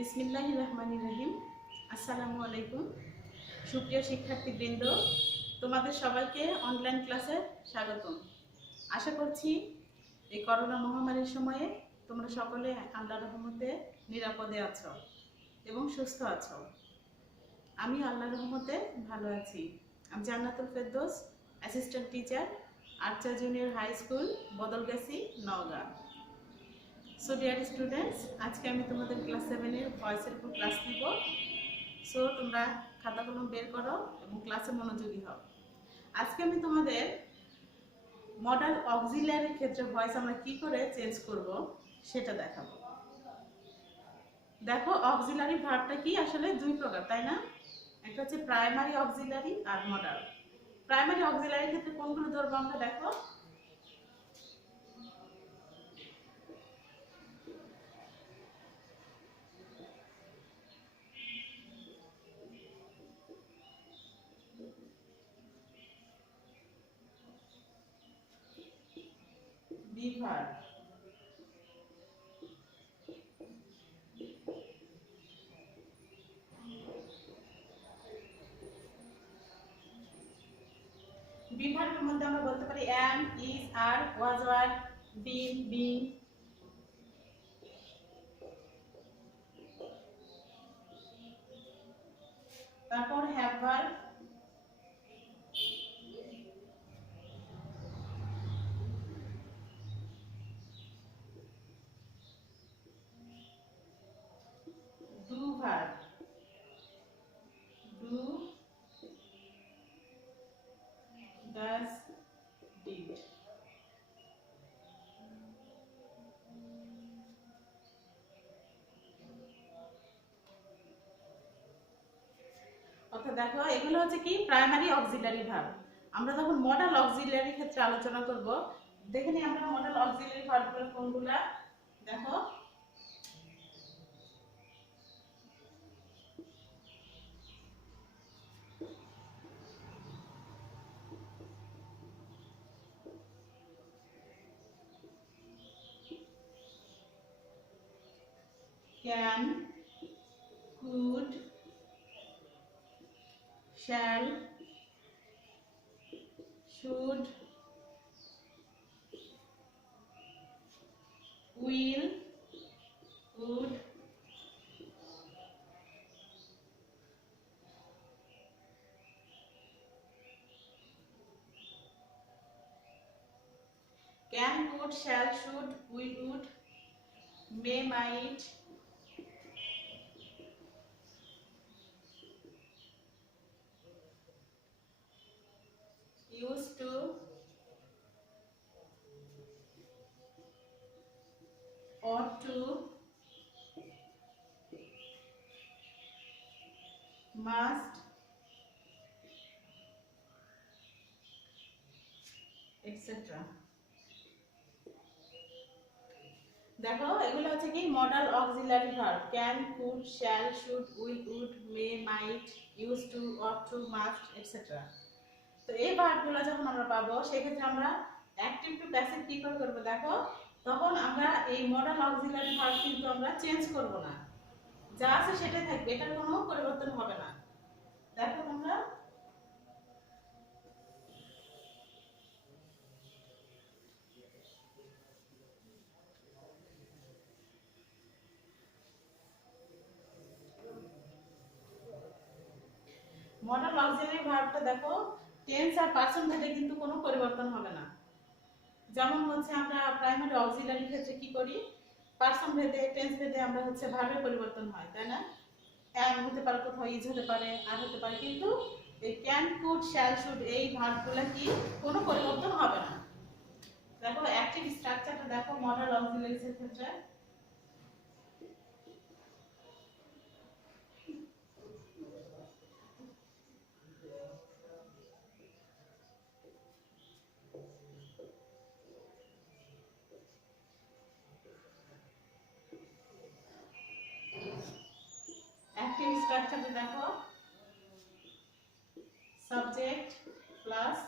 বিসমিল্লাহির রহমানির রহিম। আসসালামু আলাইকুম। সুপ্রিয় শিক্ষার্থীবৃন্দ, তোমাদের সবাইকে অনলাইন ক্লাসে স্বাগতম। আশা করছি এই করোনা মহামারীর সময়ে তোমরা সকলে আল্লাহর রহমতে নিরাপদে আছো এবং সুস্থ আছো। আমি আল্লাহর রহমতে ভালো আছি। আমি Jannatul Ferdous, assistant teacher, Archar junior high school, Badalgachhi, Naogaon. So dear students, আজকে আমি তোমাদের ক্লাস 7-এর ভয়েসের উপর ক্লাস নিব। সো তোমরা খাতা কলম বের করো এবং ক্লাসে মনোযোগী হও। আজকে আমি তোমাদের মডাল অক্সিলারির ক্ষেত্রে ভয়েস আমরা কি করে চেঞ্জ করব সেটা দেখাবো। দেখো, অক্সিলারি ভার্বটা কি আসলে দুই প্রকার, তাই না? একটা হচ্ছে প্রাইমারি অক্সিলারি আর মডাল। প্রাইমারি অক্সিলারির ক্ষেত্রে কোনগুলো ধরবো আমরা দেখো। বি ভার্ব, বিভাগের মধ্যে আমরা বলতে পারি am, is, are, was, were, been, being। তারপর have verb, do verb, do, does, did। অর্থাৎ দেখো, এগুলো হচ্ছে কি প্রাইমারি অক্সিলারি ভার্ব। আমরা যখন মডাল অক্সিলারি ক্ষেত্রে আলোচনা করব, দেখে নিই আমরা মডাল অক্সিলারি ভার্বগুলো কোনগুলা। দেখো, can, could, shall, should, will, would, can, could, shall, should, will, would, may, might, used to, ought to, must, etc. দেখো, এগুলো হচ্ছে কি modal auxiliary verb. Can, could, shall, should, will, would, may, might, use to, ought to, must, etcetera. তো এই ভার্বগুলো যখন আমরা পাবো, সেক্ষেত্রে আমরা অ্যাক্টিভ টু প্যাসিভ কি করে করবো দেখো। তখন আমরা এই মডাল অক্সিলারি ভার্ব কিন্তু আমরা চেঞ্জ করব না, যা আছে সেটাই থাকবে, এটার কোনো পরিবর্তন হবে না। দেখো তোমরা, মডাল অক্সিলারি ভার্বটা দেখো, টেন্স আর পারসন ভেদে কিন্তু কোনো পরিবর্তন হবে না। যেমন হচ্ছে আমরা প্রাইমারি অক্সিলারি ক্ষেত্রে কি করি, পারসন ভেদে, টেন্স ভেদে আমরা হচ্ছে ভার্বের পরিবর্তন হয়, তাই না? অ্যাম হতে পারে, কোথাও ইজ হতে পারে, আর হতে পারে, কিন্তু এই ক্যান, কুড, শ্যাল, শুড এই ভার্বগুলো কি কোনো পরিবর্তন হবে না। দেখো অ্যাক্টিভ স্ট্রাকচারটা দেখো মডাল অক্সিলারিজ এর ক্ষেত্রে। অ্যাক্টিভ স্ট্রাকচারটা দেখো, subject plus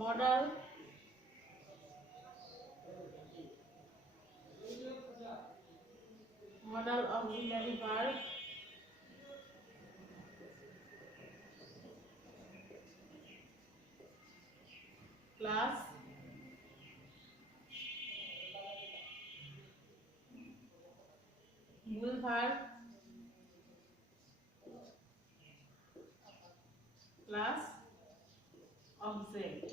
modal modal auxiliary verb plus মূল verb plus object।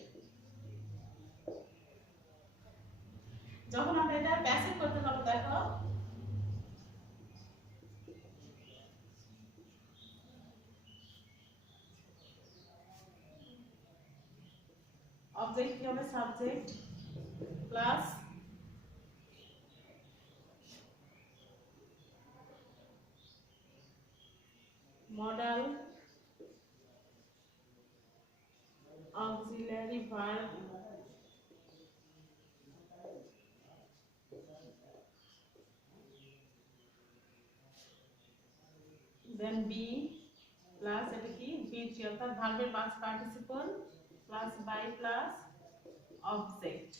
যখন আমরা এটা প্যাসিভ করতে যাব দেখো অবজেক্ট কি হবে subject plus modal auxiliary verb then be plus এটা কি be অর্থাৎ ভার্বের past participle plus by plus object।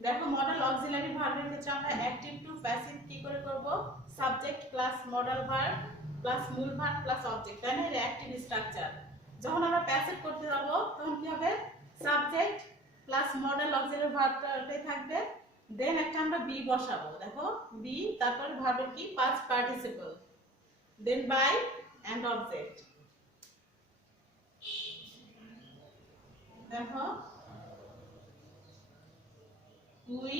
দেখো মডাল অক্সিলারি ভার্বের ক্ষেত্রে আমরা অ্যাক্টিভ টু প্যাসিভ কি করে করব subject plus modal verb plus মূল ভার্ব প্লাস অবজেক্ট তাই না এটা অ্যাক্টিভ স্ট্রাকচার। যখন আমরা প্যাসিভ করতে যাব তখন কি হবে সাবজেক্ট প্লাস মডাল অক্সিলারি ভার্বটাই থাকবে দেন একটা আমরা বি বসাবো দেখো বি তারপর ভার্বের কি past participle then by and object. দেখো we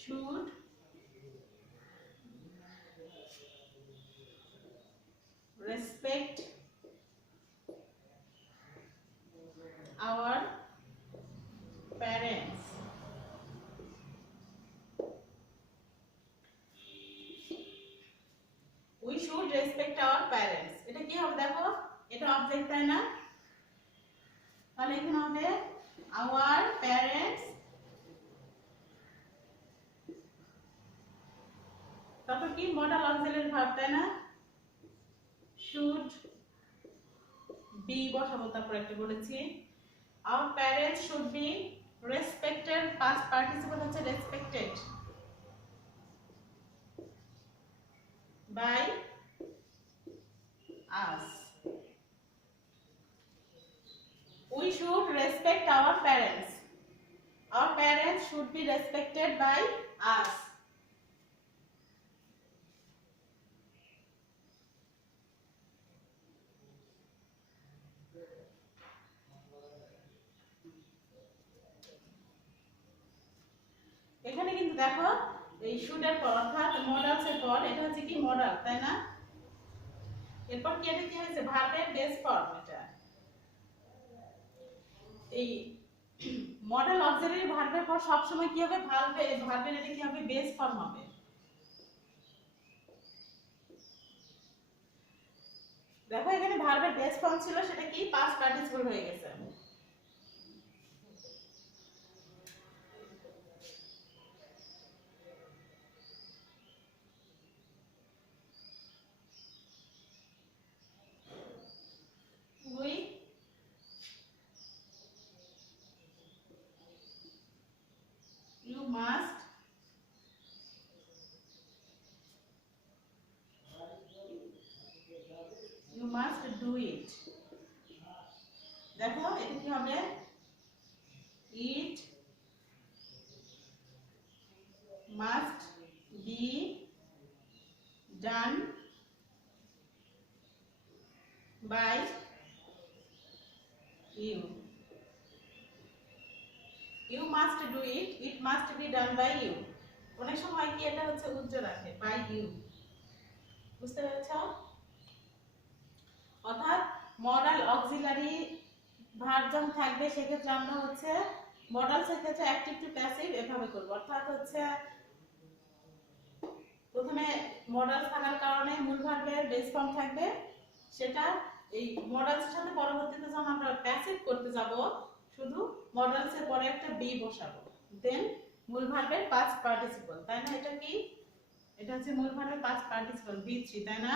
should respect our parents। we should respect our parents এটা কি হবে দেখো এটা অবজেক্ট তাই না তাহলে এখানে হবে our parents তারপর কি মডাল অক্সিলারি ভার্ব তাই না শুড বি বসাবো তারপর একটা বলেছি our parents should be respected past participle হচ্ছে respected by us। we should respect our parents should be respected by us। এখানে কিন্তু দেখো এই শুড এর পর অর্থাৎ মডালস এর পর এটা হচ্ছে কি মডাল তাই না এরপর কি এটা কি হয়েছে ভার্বের বেস ফর্ম এটা এই মডাল অক্সিলারি ভার্বের পর সব সময় কি হবে ভার্বের এটা কি হবে বেস ফর্ম হবে। দেখো এখানে ভার্বের বেস ফর্ম ছিল সেটা কি পাস্ট পার্টিসিপল হয়ে গেছে। you must do it দেখো এটা কি হবে it must be done by you you must do it must be done by you অনেক সময় কি এটা হচ্ছে উজ্জ্বল রাখে by you বুঝতে পেরেছো অর্থাৎ মডাল অক্সিলারি ভার্ব যখন থাকবে সেক্ষেত্রে আমরা হচ্ছে মডাল সেক্ষেত্রে অ্যাক্টিভ টু প্যাসিভ এভাবে করব অর্থাৎ হচ্ছে প্রথমে মডাল থাকার কারণে মূল ভার্বের বেস ফর্ম থাকবে সেটা এই মডালসের সাথে পরবর্তীতে যখন আমরা প্যাসিভ করতে যাব শুধু মডালসের পরে একটা বি বসাবো দেন মূল ভার্বের পাস্ট পার্টিসিপল তাই না এটা কি এটা হচ্ছে মূল ভার্বের পাস্ট পার্টিসিপল বি3 তাই না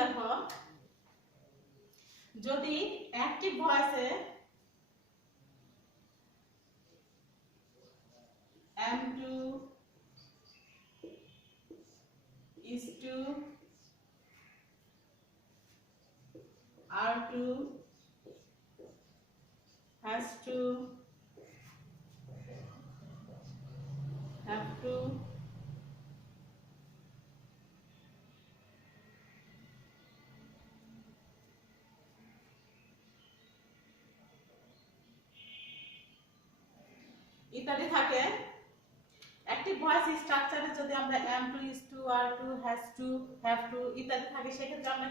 দেখো, যদি অ্যাক্টিভ ভয়েসে am to, is to, are to, has to, have to, ইত্যাদি থাকে। অ্যাক্টিভ ভয়েস স্ট্রাকচারে যদি আমরা am to, is to, are to, has to, have to ইত্যাদি থাকে, সেক্ষেত্রে আমরা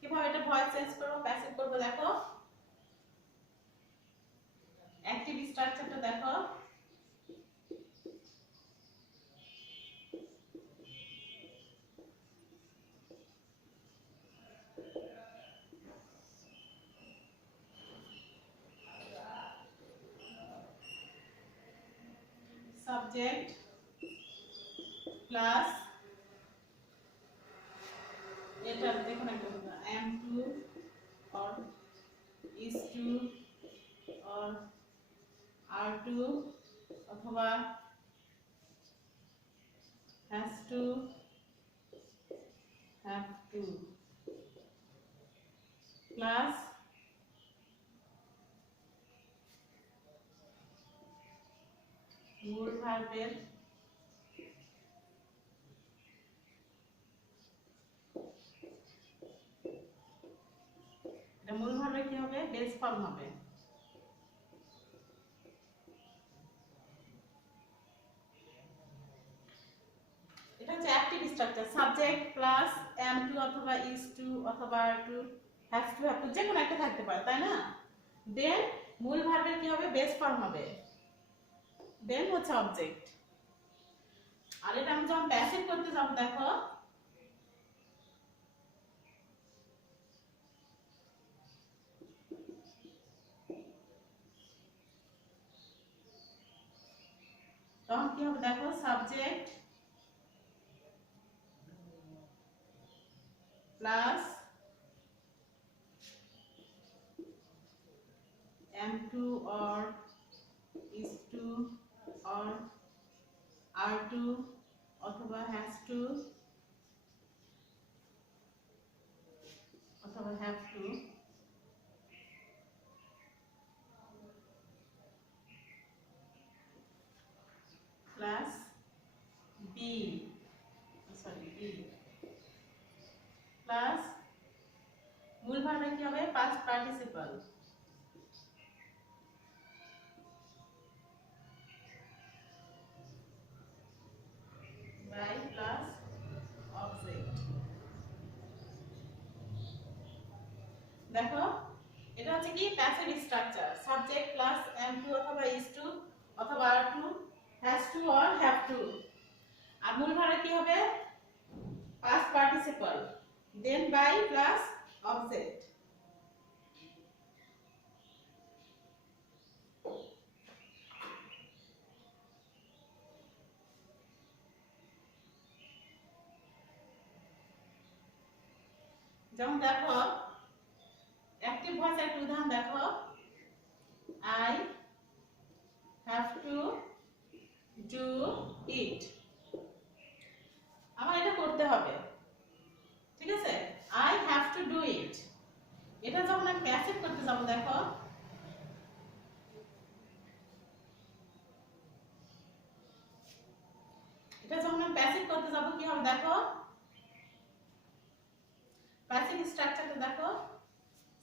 কিভাবে এটা ভয়েস চেঞ্জ করব, প্যাসিভ করব? দেখো, অ্যাক্টিভ স্ট্রাকচারটা দেখো, সাবজেক্ট প্লাস এটা দেখুন একটা কথা, am to or is to or are to অথবা has to, have to plus মূল ভার্বের মূল ভার্বে কি হবে? বেস ফর্ম হবে। এটা হচ্ছে active structure. Subject plus am to অথবা is to অথবা are to, has to, have to, যে কোনো একটা থাকতে পারে, তাই না? দেন মূল ভার্বের কি হবে? বেস ফর্ম হবে। দেন হচ্ছে অবজেক্ট। আর এটা আমি যখন প্যাসিভ করতে যাব, দেখো, তখন কি হবে? দেখো, subject plus am to or is to or are to অথবা has to অথবা have to plus be, sorry be plus মূল ভার্বে কি হবে? past participle by plus object. দেখো, এটা হচ্ছে কি? Passive structure. Subject plus am to অথবা is to অথবা are to, has to or have to। আর মূল ভার্বে কি হবে? past participle then by plus object। যেমন দেখো, অ্যাক্টিভ ভয়েসের একটা উদাহরণ দেখো, I have to do it। আমার এটা করতে হবে, ঠিক আছে? I have to do it। এটা যখন আমি প্যাসিভ করতে যাব, দেখো, এটা যখন আমি প্যাসিভ করতে যাব কি হবে? দেখো, প্যাসিভ স্ট্রাকচারটা দেখো,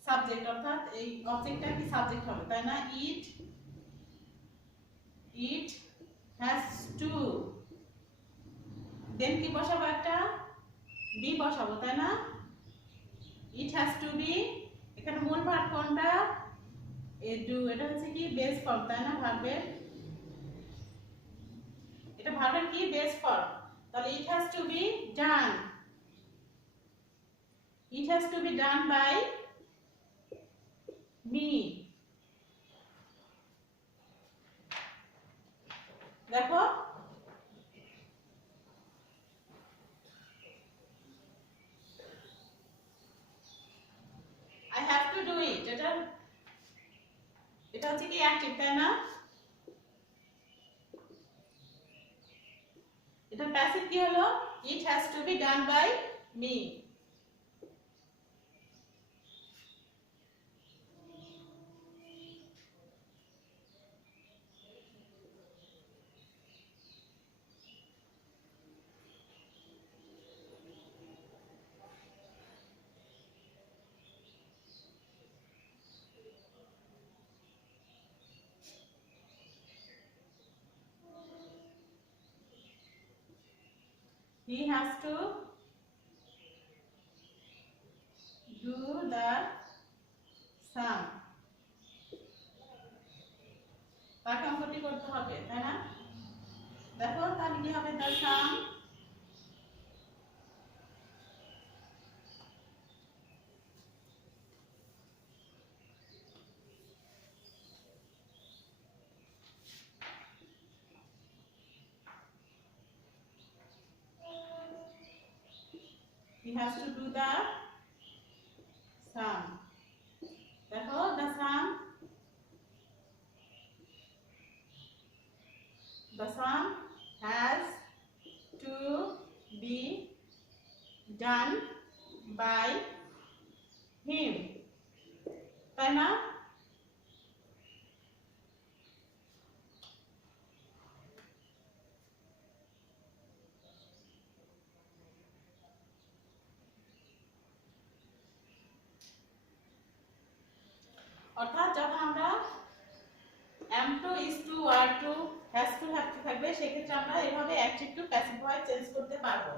সাবজেক্ট অর্থাৎ এই অবজেক্টটা কি সাবজেক্ট হবে, তাই না? it has to, দেন কি বসাবো? একটা বি বসাবো, তাই না? it has to be, এখানে মূল ভার্ব কোনটা? do, এটা হচ্ছে কি? বেস ফর্ম, তাই না? ভার্বের এটা ভার্বের কি? Base form. তাহলে it has to be done, it has to be done by me। দেখো, এটা প্যাসিভ কি হলো? It has to be done by me. He has to do the sum। তাকে অঙ্কটি করতে হবে, তাই না? দেখো তাহলে কি হবে? the sum he has to do the sum। দেখো the sum has to be done by him, তাই না? অর্থাৎ যখন আমরা am to is to are to has to have to থাকবে, সেক্ষেত্রে আমরা এভাবে active to passive voice change করতে পারবো।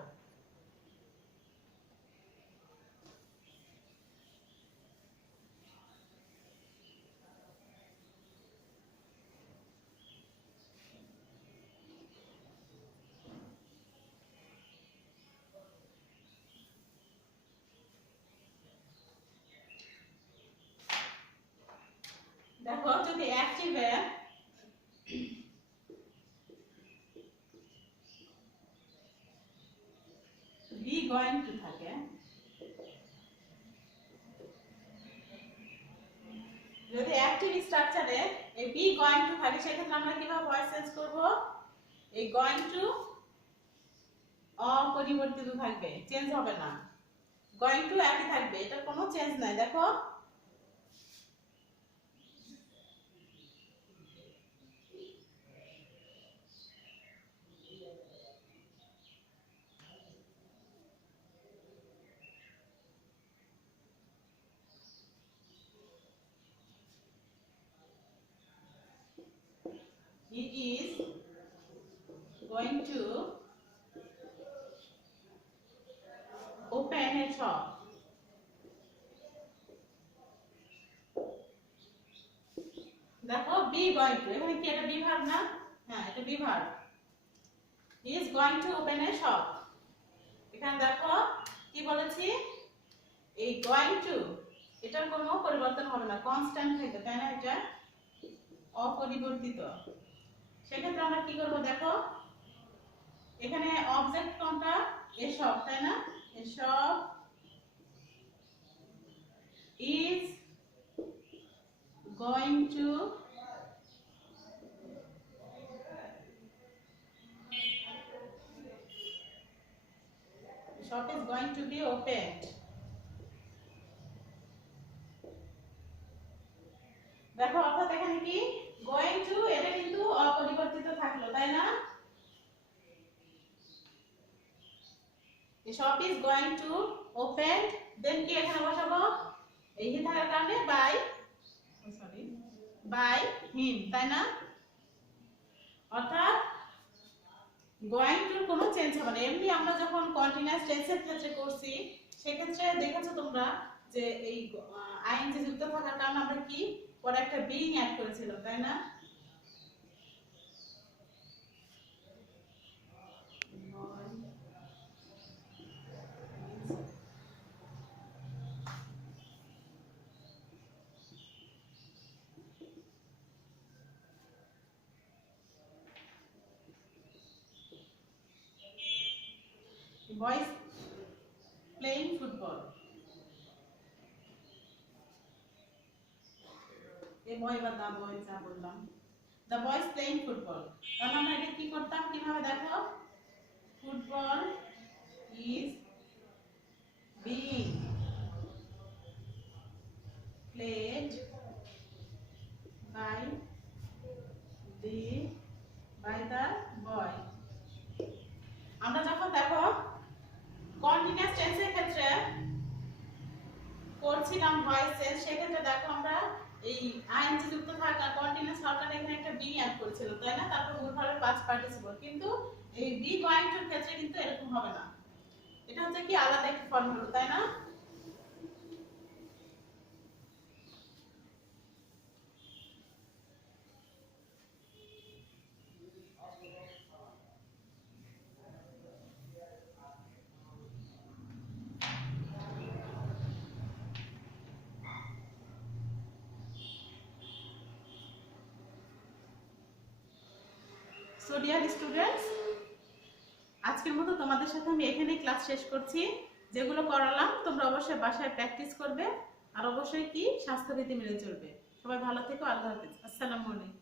দেখো যদি অ্যাক্টিভে be going to থাকে, যদি অ্যাক্টিভ স্ট্রাকচারে এই be going to থাকে, সেক্ষেত্রে আমরা কিভাবে ভয়েস চেঞ্জ করব? এই going to অপরিবর্তিত থাকবে, চেঞ্জ হবে না। going to একই থাকবে, এটা কোনো চেঞ্জ নাই। দেখো he is going to open a shop। দেখো be going to, এখানে কি এটা be verb না? হ্যাঁ, এটা be verb। he is going to open a shop। এখানে দেখো কি বলেছি? এই going to এটার কোনো পরিবর্তন হবে না, কনস্ট্যান্ট থাকবে, তাই না? এটা অপরিবর্তিত। সেক্ষেত্রে আমরা কি করব? দেখো এখানে অবজেক্ট কোনটা? এসব, তাই না? এসব is going to shop is going to be opened। দেখো অর্থাৎ এখানে কি going to এটা কিন্তু অপরিবর্তিত থাকলো, তাই না? shop is going to open, দেন কি এখানে বসাবো? এই হি থাকার কারণে by by him, তাই না? অর্থাৎ going to কোনো চেঞ্জ হবে না। এমনি আমরা যখন কন্টিনিউয়াস টেন্সের ক্ষেত্রে করছি, সেক্ষেত্রে দেখেছো তোমরা যে এই আইএনজি যুক্ত থাকার কারণে আমরা কি পরে একটা বিং অ্যাড করেছিলাম, তাই না? boys playing football। এই বয় বা দা বয় যা বললাম, the boys playing football। তাহলে আমরা এটা কি করতাম? কিভাবে দেখো? Football is being played by the boy. আমরা যখন দেখো কন্টিনিউয়াস টেন্সের ক্ষেত্রে করছিলাম ভয়েস চেঞ্জ, সেক্ষেত্রে দেখো আমরা এই আইএনজি যুক্ত থাকা কন্টিনিউয়াস হওয়ার এখানে একটা বি অ্যাড করেছিল, তাই না? তারপর মূল ভার্বের পাস্ট পার্টিসিপল। কিন্তু এই বি গোয়িং টুর ক্ষেত্রে কিন্তু এরকম হবে না। এটা হচ্ছে কি আলাদা একটা ফর্ম হলো, তাই না? সো ডিয়ার স্টুডেন্টস, আজকের মতো তোমাদের সাথে আমি এখানেই ক্লাস শেষ করছি। যেগুলো করালাম তোমরা অবশ্যই বাসায় প্র্যাকটিস করবে, আর অবশ্যই কি স্বাস্থ্যবিধি মেনে চলবে। সবাই ভালো থেকো, আল্লাহ হাফেজ, আসসালামু আলাইকুম।